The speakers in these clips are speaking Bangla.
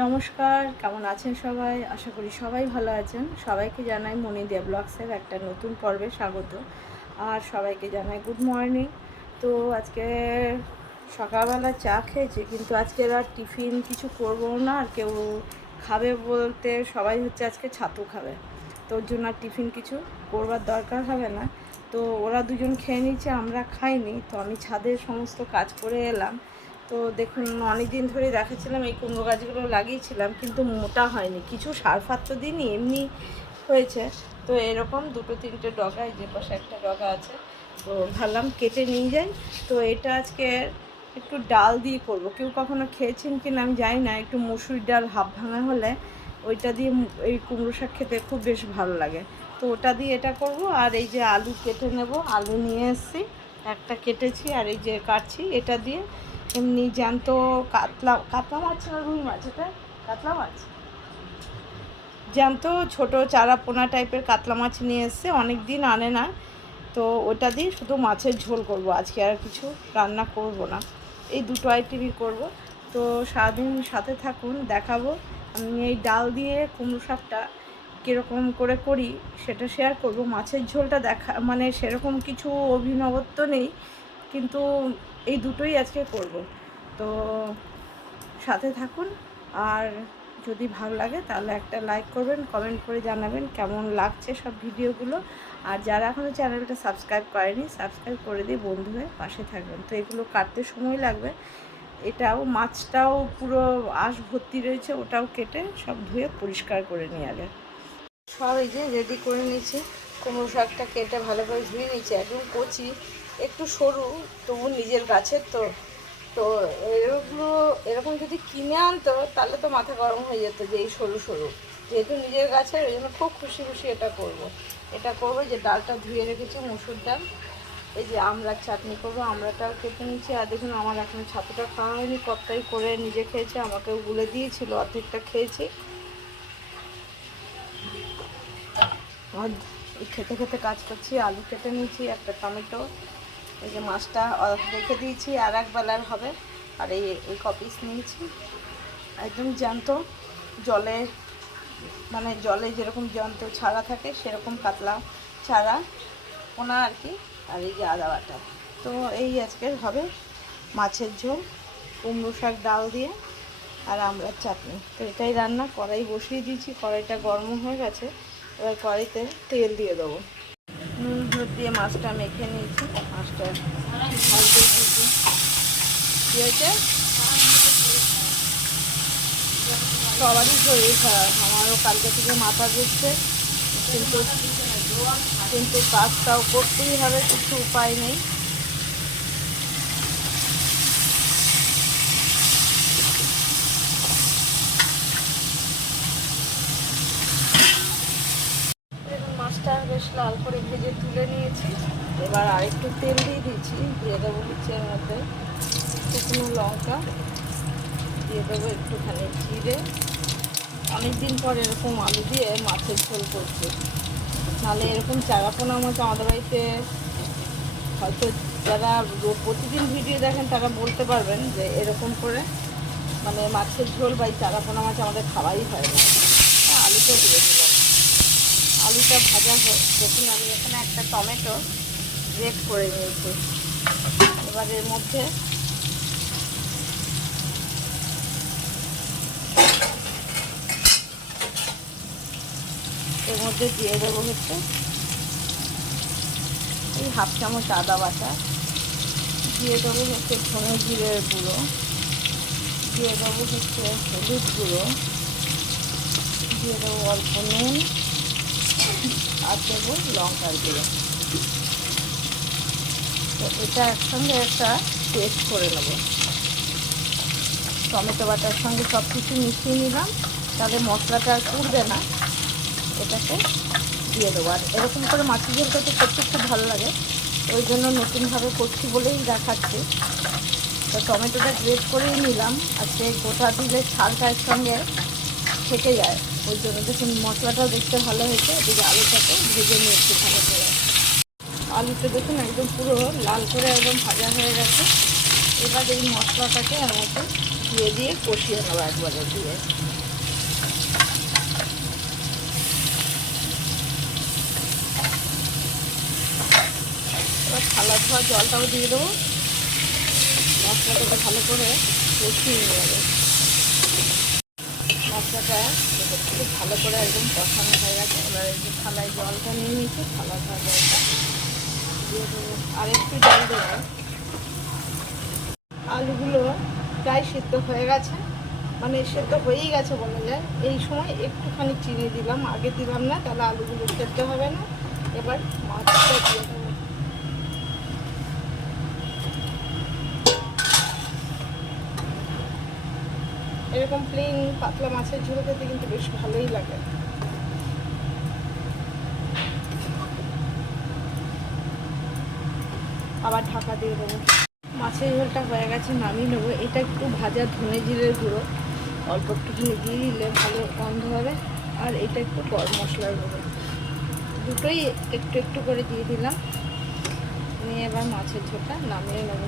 নমস্কার, কেমন আছেন সবাই? আশা করি সবাই ভালো আছেন। সবাইকে জানাই মনি দেব ব্লগসের একটা নতুন পর্বে স্বাগত। আর সবাইকে জানাই গুড মর্নিং। তো আজকে সকালবেলা চা খেয়েছি, কিন্তু আজকে আর টিফিন কিছু করব না। আর কেউ খাবে বলতে সবাই হচ্ছে আজকে ছাতু খাবে। তো ওর জন্য আর টিফিন কিছু করবার দরকার হবে না। তো ওরা দুজন খেয়ে নিচ্ছে আমরা খাইনি। তো আমি ছাদের সমস্ত কাজ করে এলাম। তো দেখুন অনেক দিন ধরে দেখাচ্ছিলাম, এই কুমড়ো গাছগুলো লাগিয়েছিলাম, কিন্তু মোটা হয়নি। কিছু সার ফার তো দিনই এমনি হয়েছে। তো এরকম দুটো তিনটে ডগায়, যে পাশে একটা ডগা আছে, তো ভাবলাম কেটে নিয়ে যাই। তো এটা আজকে একটু ডাল দিয়ে করব। কেউ কখনো খেয়েছেন কিনা আমি জানি না, একটু মুসুর ডাল হাফ ভাঙা হলে ওইটা দিয়ে এই কুমড়ো শাক খেতে খুব বেশ ভালো লাগে। তো ওটা দিয়ে এটা করব, আর এই যে আলু কেটে নেব। আলু নিয়ে এসেছি, একটা কেটেছি, আর এই যে কাটছি, এটা দিয়ে এমনি জ্যান্ত কাতলা কাতলা মাছ না রুই মাছ? এটা কাতলা মাছ? জ্যান্ত, ছোট, চারা পোনা টাইপের কাতলা মাছ নিয়ে এসছে অনেক দিন আনে না। তো ওটা দিয়ে শুধু মাছের ঝোল করব। আজকে আর কিছু রান্না করব না। এই দুটো আইটেমই করব। তো সারাদিন সাথে থাকুন, দেখাবো। আমি এই ডাল দিয়ে কুমড়ো শাকটা কীরকম করে করি, সেটা শেয়ার করব। মাছের ঝোলটা দেখা মানে সেরকম কিছু অভিনবত্ব নেই। কিন্তু এই দুটোই আজকে করব। তো সাথে থাকুন। আর যদি ভালো লাগে তাহলে একটা লাইক করবেন কমেন্ট করে জানাবেন কেমন লাগছে সব ভিডিওগুলো। আর যারা এখনও চ্যানেলটা সাবস্ক্রাইব করেনি সাবস্ক্রাইব করে দিয়ে বন্ধু হয়ে পাশে থাকবেন। তো এগুলো কাটতে সময় লাগবে। এটাও মাছটাও পুরো আঁশ ভর্তি রয়েছে, ওটাও কেটে সব ধুয়ে পরিষ্কার করে নিয়ে আগে। সব এই যে রেডি করে নিয়েছি। কুমড়ো শাকটা কেটে ভালো করে ধুয়ে নিয়েছি। একদম কচি। একটু সরু তবু নিজের গাছের তো তো এগুলো এরকম যদি কিনে আনতো, তাহলে তো মাথা গরম হয়ে যেত যে এই সরু সরু। যেহেতু নিজের গাছের, ওই জন্য খুব খুশি খুশি এটা করব। এটা করব যে ডালটা ধুয়ে রেখেছি, মুসুর ডাল। এই যে আমড়ার চাটনি করব আমড়াটাও কেটে নিচ্ছি। আর দেখুন, আমার এখনও ছাতুটা খাওয়া হয়নি, কপ্তাই করে নিজে খেয়েছে, আমাকেও গুলে দিয়েছিল, অর্ধেকটা খেয়েছি। খেতে খেতে কাজ করছি, আলু কেটে নিয়েছি, একটা টমেটো। এই যে মাছটা রেখে দিয়েছি, আর এক বেলার হবে। আর এই এই কপিস নিয়েছি। একদম জ্যান্ত, জলে মানে জলে যেরকম জ্যান্ত ছাড়া থাকে, সেরকম কাতলা ছাড়া পোনা আর কি, আর এই যে আদা বাটা। তো এই আজকে হবে মাছের ঝোল, কুমড়ো শাক ডাল দিয়ে, আর আমড়ার চাটনি। তো এটাই রান্না, কড়াই বসিয়ে দিয়েছি, কড়াইটা গরম হয়ে গেছে। এবার কড়াইতে তেল দিয়ে দেবো। নুন, হলুদ দিয়ে মাছটা মেখে নিয়েছি। মাছটা হয়েছে? সবারই শরীর খারাপ। আমারও কালকে থেকে মাথা ঘুরছে। কিন্তু কিন্তু কাজটাও করতেই হবে, কিছু উপায় নেই দেখুন মাছটা বেশ লাল করে ভেজে তুলে নিয়েছি। এবার আরেকটু তেল দিয়ে দিয়েছি দিয়ে দেবো হচ্ছে এর মধ্যে শুকনো লঙ্কা। দিয়ে দেবো একটুখানি জিরে। অনেকদিন পর এরকম আলু দিয়ে মাছের ঝোল করছি। নাহলে এরকম চারাপোনা মাছ আমাদের বাড়িতে হয়তো যারা প্রতিদিন ভিডিও দেখেন তারা বলতে পারবেন যে এরকম করে মানে মাছের ঝোল বা এই চারাপোনা মাছ আমাদের খাওয়াই হয় না। আলুটা দিয়ে দেবো আলুটা ভাজা দেখুন, আমি এখানে একটা টমেটো রেড করে নিয়েছি। এবার এর মধ্যে এর মধ্যে দিয়ে দেবো হচ্ছে এই হাফ চামচ আদা বাটা। দিয়ে দেবো হচ্ছে ধনে জিরের গুঁড়ো। দিয়ে দেবো হচ্ছে হলুদ গুঁড়ো। দিয়ে দেবো অল্প নুন। আর দেবো লঙ্কার গুঁড়ো তো এটা একসঙ্গে একটা পেস্ট করে নেব। টমেটো বাটার সঙ্গে সব কিছু মিশিয়ে নিলাম। তাহলে মশলাটা আর পুড়বে না। এটাকে দিয়ে দেবো। আর এরকম করে মাছের ঝোল করতে করতে খুব ভালো লাগে। ওই জন্য নতুনভাবে করছি বলেই দেখাচ্ছি। তো টমেটোটা গ্রেট করেই নিলাম। আজকে গোটা দিলে ছালটা এর সঙ্গে থেকে যায়। ওই জন্য দেখুন মশলাটাও দেখতে ভালো হয়েছে, এদিকে আলুটাকে ভেজে নিয়েছি ভালো করে। আলুটা দেখুন একদম পুরো লাল করে একদম ভাজা হয়ে গেছে। এবার এই মশলাটাকে মধ্যে দিয়ে দিয়ে কষিয়ে নেব একবারে দিয়ে। এবার থালা ধোয়া জলটাও দিয়ে দেবো। মশলাটাকে ভালো করে কষিয়ে নেবে। মশলাটা খুব ভালো করে একদম কষানো হয়ে গেছে। এবার এই যে থালায় জলটা নিয়ে নিয়েছি, থালা জলটা আর একটু জল দেবো। আলুগুলো প্রায় সিদ্ধ হয়ে গেছে। মানে সেদ্ধ হয়েই গেছে বলা যায়। এই সময় একটুখানি চিনি দিলাম, আগে দিলাম না, তাহলে আলুগুলো সেদ্ধ হবে না। এবার মাছটা দিয়ে দেবো। এরকম প্লেন পাতলা মাছের ঝোল খেতে কিন্তু বেশ ভালোই লাগে। আবার ঢাকা দিয়ে দেবো। মাছের ঝোলটা হয়ে গেছে, নামিয়ে নেব। এটা একটু ভাজা ধনে জিরের গুঁড়ো। অল্প একটুখানি দিয়ে দিলে ভালো গন্ধ হবে। আর এটা একটু গরম মশলার গুঁড়ো। দুটোই একটু একটু করে দিয়ে দিলাম। নিয়ে এবার মাছের ঝোলটা নামিয়ে নেব।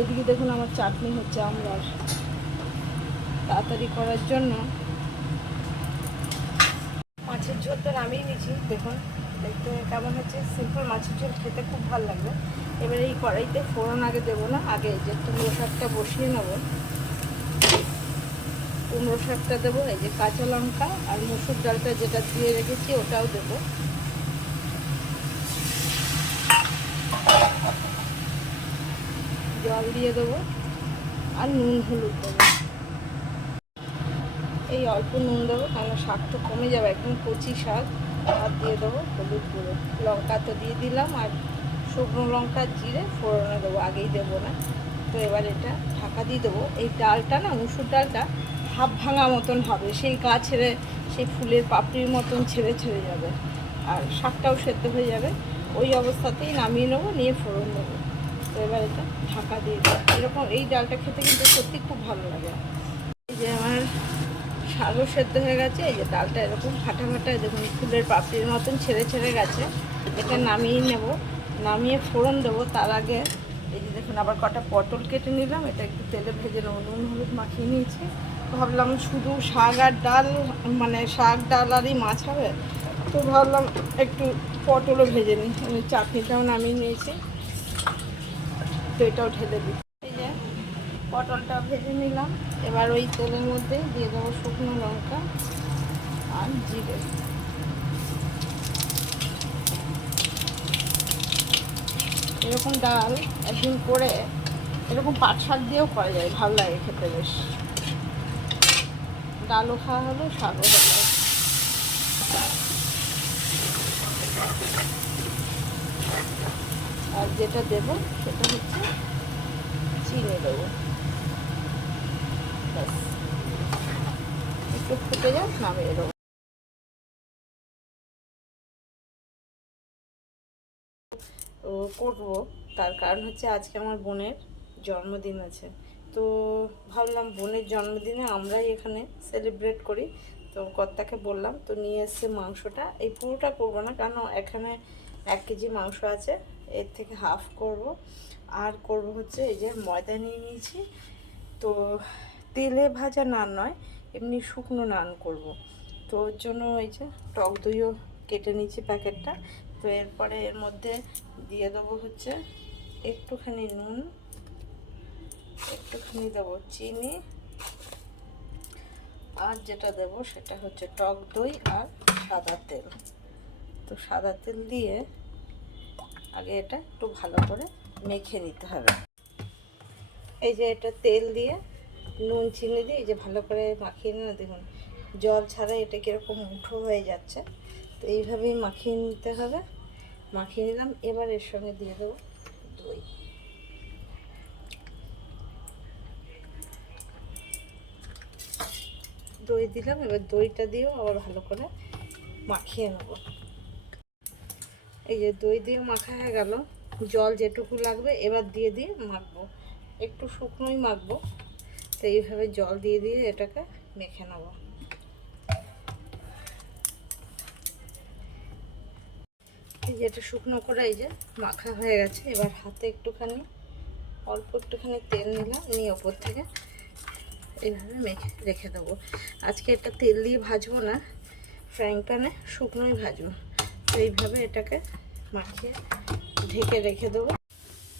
এদিকে দেখুন আমার চাটনি হচ্ছে আমরার। তাড়াতাড়ি করার জন্য। মাছের ঝোলটা নামিয়ে নিয়েছি, দেখুন, দেখতে কেমন হচ্ছে। সিম্পল মাছের ঝোল খেতে খুব ভালো লাগবে। এবারে এই কড়াইতে ফোড়ন আগে দেবো না, আগে যে কুমড়ো শাকটা বসিয়ে নেব। কুমড়ো শাকটা দেবো, এই যে কাঁচা লঙ্কা আর মুসুর ডালটা যেটা দিয়ে রেখেছি ওটাও দেবো। জল দিয়ে দেবো, আর নুন হলুদ দেবো। এই অল্প নুন দেবো কারণ শাকটা কমে যাবে। একদম কচি শাক, আর দিয়ে দেবো হলুদ গুঁড়ো। লঙ্কা তো দিয়ে দিলাম, আর শুকনো লঙ্কা, জিরে, ফোড়নে দেবো, আগেই দেবো না। তো এবার এটা ঢাকা দিয়ে দেবো। এই ডালটা না, মুসুর ডালটা হাফ ভাঙা মতন হবে। সেই গা ছেড়ে, সেই ফুলের পাপড়ির মতন ছেড়ে ছেড়ে যাবে। আর শাকটাও সেদ্ধ হয়ে যাবে। ওই অবস্থাতেই নামিয়ে নেব, নিয়ে ফোড়ন দেবো। তো এবার এটা ঢাকা দিয়ে দেবো। এরকম এই ডালটা খেতে কিন্তু সত্যি খুব ভালো লাগে। এই যে আমার শাকও সেদ্ধ হয়ে গেছে, এই যে ডালটা এরকম ফাটা ফাটা দেখুন, ফুলের পাপড়ির মতন ছেড়ে ছেড়ে গেছে। এটা নামিয়ে নেব, নামিয়ে ফোড়ন দেবো, তার আগে এই যে দেখুন, আবার কটা পটল কেটে নিলাম, এটা একটু তেলে ভেজে নেব, নুন, হলুদ মাখিয়ে নিয়েছি। ভাবলাম শুধু শাক আর ডাল মানে শাক, ডাল আরই মাছ হবে, তো ভাবলাম একটু পটলও ভেজে নিই চাটনিটাও নামিয়ে নিয়েছি, তো এটাও ঢেলে দিই। পটলটা ভেজে নিলাম। এবার ওই তেলের মধ্যে দিয়ে দেবো শুকনো লঙ্কা আর জিরে। এরকম ডাল একদিন করে এরকম পাট শাক দিয়েও করা যায়, ভালো লাগে খেতে বেশ। ডালও খাওয়া হলো, শাকও হলো। আর যেটা দেবো সেটা হচ্ছে চিনি দেবো। ফুটে যাক নামিয়ে দেবো করব, তার কারণ হচ্ছে আজকে আমার বোনের জন্মদিন আছে। তো ভাবলাম বোনের জন্মদিনে আমরাই এখানে সেলিব্রেট করি। তো কর্তাকে বললাম, তো নিয়ে এসছে মাংসটা। এই পুরোটা করব না, কারণ এখানে এক কেজি মাংস আছে, এর থেকে হাফ করব। আর করব হচ্ছে এই যে ময়দা নিয়ে নিয়েছি। তো তেলে ভাজা না নয় এমনি শুকনো নান করব। তো ওর জন্য এই যে টক দইও কেটে নিয়েছি প্যাকেটটা। তো এরপরে এর মধ্যে দিয়ে দেবো হচ্ছে একটুখানি নুন, একটুখানি দেবো চিনি, আর যেটা দেবো সেটা হচ্ছে টক দই আর সাদা তেল। তো সাদা তেল দিয়ে আগে এটা একটু ভালো করে মেখে নিতে হবে। এই যে এটা তেল দিয়ে নুন চিনি দিয়ে যে ভালো করে মাখিয়ে নিয়ে দেখুন জল ছাড়া এটা কীরকম মুঠো হয়ে যাচ্ছে। তো এইভাবেই মাখিয়ে নিতে হবে। মাখিয়ে নিলাম, এবার এর সঙ্গে দিয়ে দেবো দই। দই দিলাম, এবার দইটা দিয়েও আবার ভালো করে মাখিয়ে নেব। এই যে দই দিয়ে মাখা হয়ে গেল, জল যেটুকু লাগবে এবার দিয়ে দিয়ে মাখবো। একটু শুকনোই মাখবো। তো এইভাবে জল দিয়ে দিয়ে এটাকে মেখে নেব। এই যে এটা শুকনো করে এই যে মাখা হয়ে গেছে, এবার হাতে একটুখানি, অল্প একটুখানি তেল নিলাম, নিয়ে ওপর থেকে এইভাবে মেখে রেখে দেবো। আজকে এটা তেল দিয়ে ভাজবো না, ফ্রাইং প্যানে শুকনোই ভাজবো। তো এইভাবে এটাকে মাখিয়ে ঢেকে রেখে দেবো।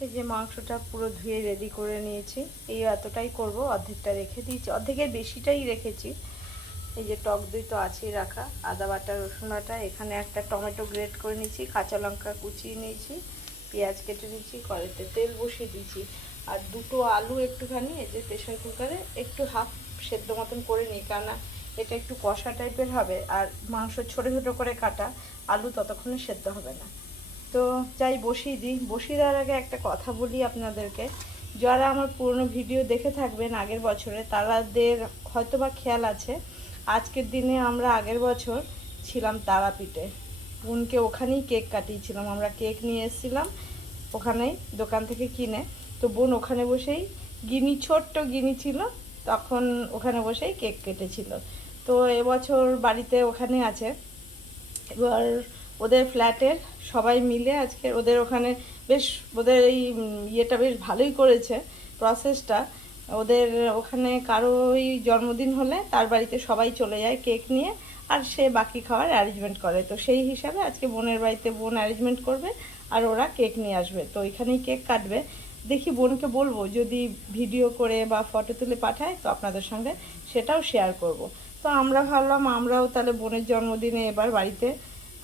এই যে মাংসটা পুরো ধুয়ে রেডি করে নিয়েছি। এই এতটাই করব, অর্ধেকটা রেখে দিয়েছি। অর্ধেকের বেশিটাই রেখেছি। এই যে টক দই তো আছেই রাখা। আদা বাটা, রসুন বাটা, এখানে একটা টমেটো গ্রেট করে নিয়েছি, কাঁচা লঙ্কা কুচিয়ে নিয়েছি, পেঁয়াজ কেটে নিয়েছি, কড়াইতে তেল বসিয়ে দিয়েছি। আর দুটো আলু একটুখানি, এই যে প্রেশার কুকারে একটু হাফ সেদ্ধ মতন করে নিই, কেননা এটা একটু কষা টাইপের হবে। আর মাংস ছোটো ছোটো করে কাটা, আলু ততক্ষণে সেদ্ধ হবে না। তো যাই, বসিয়ে দিই। বসিয়ে দেওয়ার আগে একটা কথা বলি আপনাদেরকে। যারা আমার পুরনো ভিডিও দেখে থাকবেন আগের বছরে, তারাদের হয়তো বা খেয়াল আছে, আজকের দিনে আমরা আগের বছর ছিলাম তারাপীঠে। বোনকে ওখানেই কেক কাটিয়েছিলাম। আমরা কেক নিয়ে এসেছিলাম ওখানেই দোকান থেকে কিনে। তো বোন ওখানে বসেই গিনি, ছোট্ট গিনি ছিল, তখন ওখানে বসেই কেক কেটেছিল। তো এবছর বাড়িতে ওখানে আছে। এবার ওদের ফ্ল্যাটের সবাই মিলে আজকে ওদের ওখানে বেশ, ওদের এই ইয়েটা বেশ ভালোই করেছে প্রসেসটা ওদের ওখানে কারোই জন্মদিন হলে তার বাড়িতে সবাই চলে যায় কেক নিয়ে, আর সে বাকি খাওয়ার অ্যারেঞ্জমেন্ট করে। তো সেই হিসাবে আজকে বোনের বাড়িতে বোন অ্যারেঞ্জমেন্ট করবে, আর ওরা কেক নিয়ে আসবে। তো ওইখানেই কেক কাটবে। দেখি বোনকে বলব, যদি ভিডিও করে বা ফটো তুলে পাঠায়, তো আপনাদের সঙ্গে সেটাও শেয়ার করব। তো আমরা ভাবলাম আমরাও তাহলে বোনের জন্মদিনে এবার বাড়িতে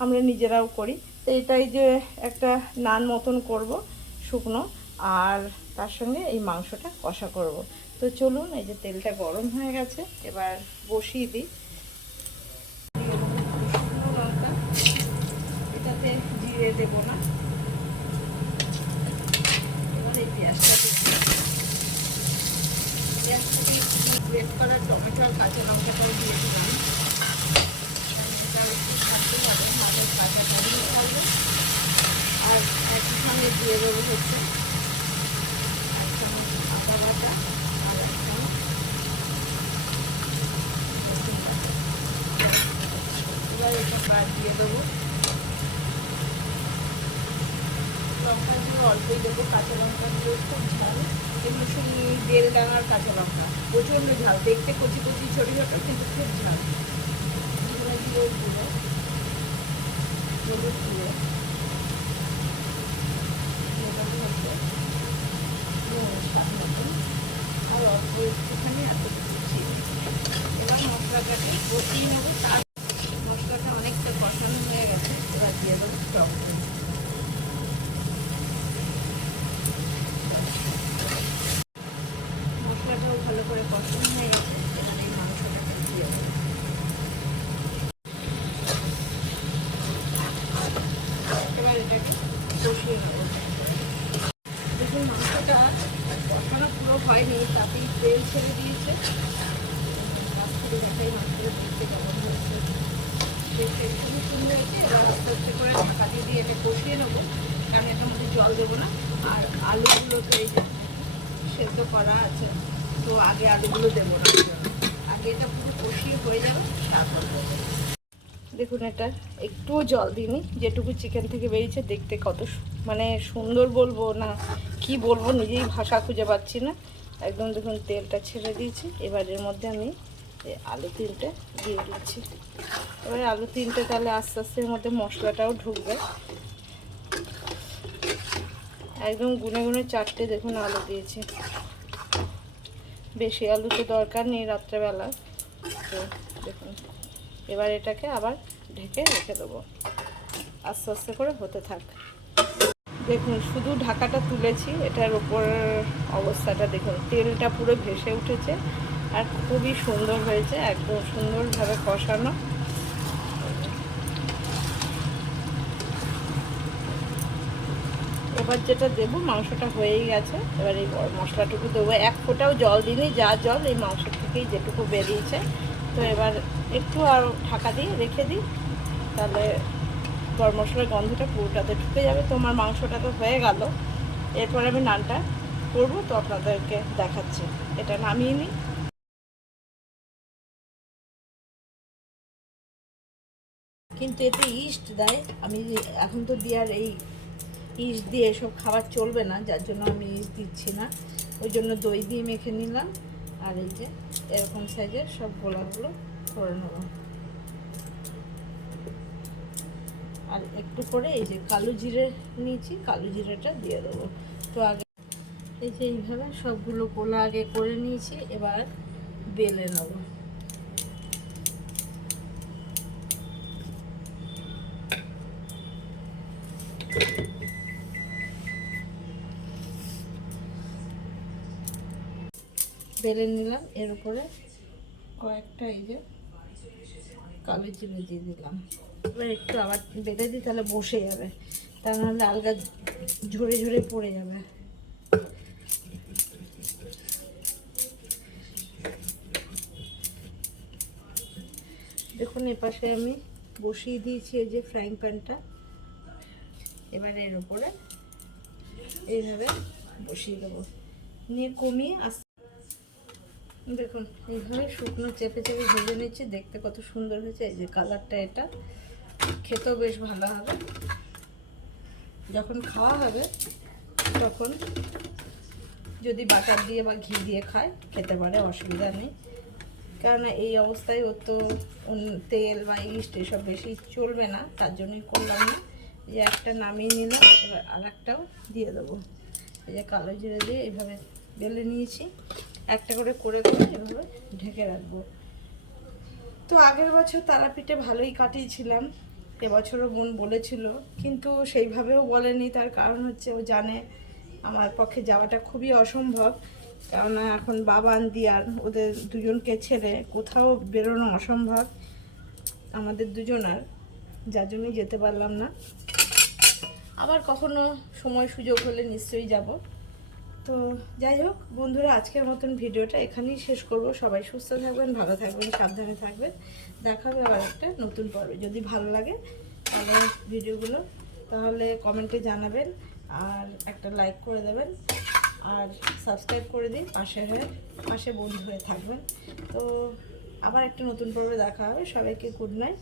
আমরা নিজেরাও করি। তো এটাই যে একটা নান মতন করব শুকনো আর তার সঙ্গে এই মাংসটা কষা করব। তো চলুন এই যে তেলটা গরম হয়ে গেছে, এবার বসিয়ে দিই। লঙ্কা এটাতে জিরে দেবো না। এবার এই পেঁয়াজটা পেঁয়াজ থেকে গ্রেট করা টমেটো আর কাঁচা লঙ্কাটাও দিয়ে দিলাম। এটাও একটু থাকতে হবে নাহলে কাঁচা কারিয়ে থাকবে আর একই সঙ্গে দিয়ে দেবো হচ্ছে এক আদা বাটা আর এক চামচ এটা দিয়ে দেবো লঙ্কা দিয়ে অল্পই দেবো কাঁচা লঙ্কা। দিয়ে খুব ঝাল এগুলো শুধু বেল কাঁচা লঙ্কা। প্রচণ্ড ঝাল। দেখতে কচি কচি ছোটো ছোটো, কিন্তু খুব ঝাল। গুঁড়ো মোটামুটি হচ্ছে স্বাদ মতন আর অল্প একটুখানি এত চিনি এবার মশলাটাকে বসিয়ে নেব তার মশলাটা অনেকটা কষানো হয়ে গেছে এবার দিয়ে দেবো টক দই। মশলাটাও ভালো করে কষানো হয়ে গেছে এবার এই মাংসটাকে দিয়ে দেবো এবার এটাকে কষিয়ে নেব দেখুন মাংসটা কষানো পুরো হয়নি তাতেই তেল ছেড়ে দিয়েছে সুন্দর করে দিয়ে এটা কষিয়ে নেব এটার মধ্যে জল দেবো না আর আলুগুলো তো সেদ্ধ করা আছে তো আগে আলুগুলো দেবো না আগে এটা পুরো কষিয়ে হয়ে যাবে দেখুন এটা, একটুও জল দিইনি, যেটুকু চিকেন থেকে বেরিয়েছে দেখতে কত মানে সুন্দর বলব না, কি বলব নিজেই ভাষা খুঁজে পাচ্ছি না। একদম দেখুন তেলটা ছেড়ে দিয়েছি এবার এর মধ্যে আমি আলু তিনটে দিয়ে দিচ্ছি। এবার আলু তিনটে তাহলে আস্তে আস্তে মধ্যে মশলাটাও ঢুকবে। একদম গুনে গুনে চারটে দেখুন আলু দিয়েছি। বেশি আলু তো দরকার নেই রাত্রেবেলা। তো দেখুন, এবার এটাকে আবার ঢেকে রেখে দেবো। আস্তে আস্তে করে হতে থাক। দেখুন, শুধু ঢাকাটা তুলেছি, এটার ওপর অবস্থাটা দেখুন, তেলটা পুরো ভেসে উঠেছে। আর খুবই সুন্দর হয়েছে, একদম সুন্দরভাবে কষানো। এবার যেটা দেবো, মাংসটা হয়েই গেছে। এবার এই মশলাটুকু দেবো। এক ফোঁটাও জল দিইনি, যা জল, এই মাংস থেকেই যেটুকু বেরিয়েছে। তো এবার একটু আর ঢাকা দিয়ে রেখে দিই। তাহলে গরম মশলার গন্ধটা পুরোটাতে ঢুকে যাবে। তোমার মাংসটা তো হয়ে গেল। এরপর আমি নানটা করব, তো আপনাদেরকে দেখাচ্ছি। এটা নামিয়ে নিই। কিন্তু এতে ইস্ট দেয়। আমি এখন তো দেওয়ার এই ইস্ট দিয়ে এসব খাবার চলবে না, যার জন্য আমি ইস্ট দিচ্ছি না। ওই জন্য দই দিয়ে মেখে নিলাম। আর এই যে এরকম সাইজের সব গোলাগুলো করে নেব। আর একটু করে এই যে কালো জিরে নিয়েছি, কালো জিরেটা দিয়ে দেবো। তো আগে এই যে এইভাবে সবগুলো গোলা আগে করে নিয়েছি, এবার বেলে নেব। বেলে নিলাম, এর উপরে কয়েকটা এই যে কালো জিরে দিয়ে দিলাম। এবার একটু আবার বেলে দিই, তাহলে বসে যাবে। তা নাহলে আলগা ঝরে ঝরে পড়ে যাবে। দেখুন, এপাশে আমি বসিয়ে দিয়েছি এই যে ফ্রাইং প্যানটা এবার এর উপরে এইভাবে বসিয়ে দেবো। নিয়ে কমিয়ে আস্তে দেখুন, এইভাবে শুকনো চেপে চেপে ভেজে নিচ্ছি, দেখতে কত সুন্দর হয়েছে। এই যে কালারটা এটা, খেতেও বেশ ভালো হবে। যখন খাওয়া হবে, তখন যদি বাটার দিয়ে বা ঘি দিয়ে খায়, খেতে পারে, অসুবিধা নেই। কেননা এই অবস্থায় ওর তো তেল বা ইস্ট এসব বেশি চলবে না, তার জন্যই করলাম না। যে একটা নামিয়ে নিলাম, এবার আর একটাও দিয়ে দেবো। এই যে কালো জিরে দিয়ে এইভাবে বেলে নিয়েছি। একটা করে করে করে এভাবে ঢেকে রাখব। তো আগের বছর তারাপীঠে ভালোই কাটিয়েছিলাম, এবছরও বোন বলেছিল, কিন্তু সেইভাবেও বলেনি। তার কারণ হচ্ছে ও জানে আমার পক্ষে যাওয়াটা খুবই অসম্ভব, কেননা এখন বাবা বাবান দিয়ার ওদের দুজনকে ছেড়ে কোথাও বেরোনো অসম্ভব। আমাদের দুজনার যার জন্যই যেতে পারলাম না। আবার কখনো সময় সুযোগ হলে নিশ্চয়ই যাব। তো যাই হোক, বন্ধুরা, আজকের মতন ভিডিওটা এখানেই শেষ করব। সবাই সুস্থ থাকবেন, ভালো থাকবেন, সাবধানে থাকবেন। দেখা হবে আবার একটা নতুন পর্বে। যদি ভালো লাগে তাহলে ভিডিওগুলো, তাহলে কমেন্টে জানাবেন আর একটা লাইক করে দেবেন। আর সাবস্ক্রাইব করে দিন, পাশে হয়ে, পাশে বন্ধু হয়ে থাকবেন। তো আবার একটা নতুন পর্বে দেখা হবে। সবাইকে গুড নাইট।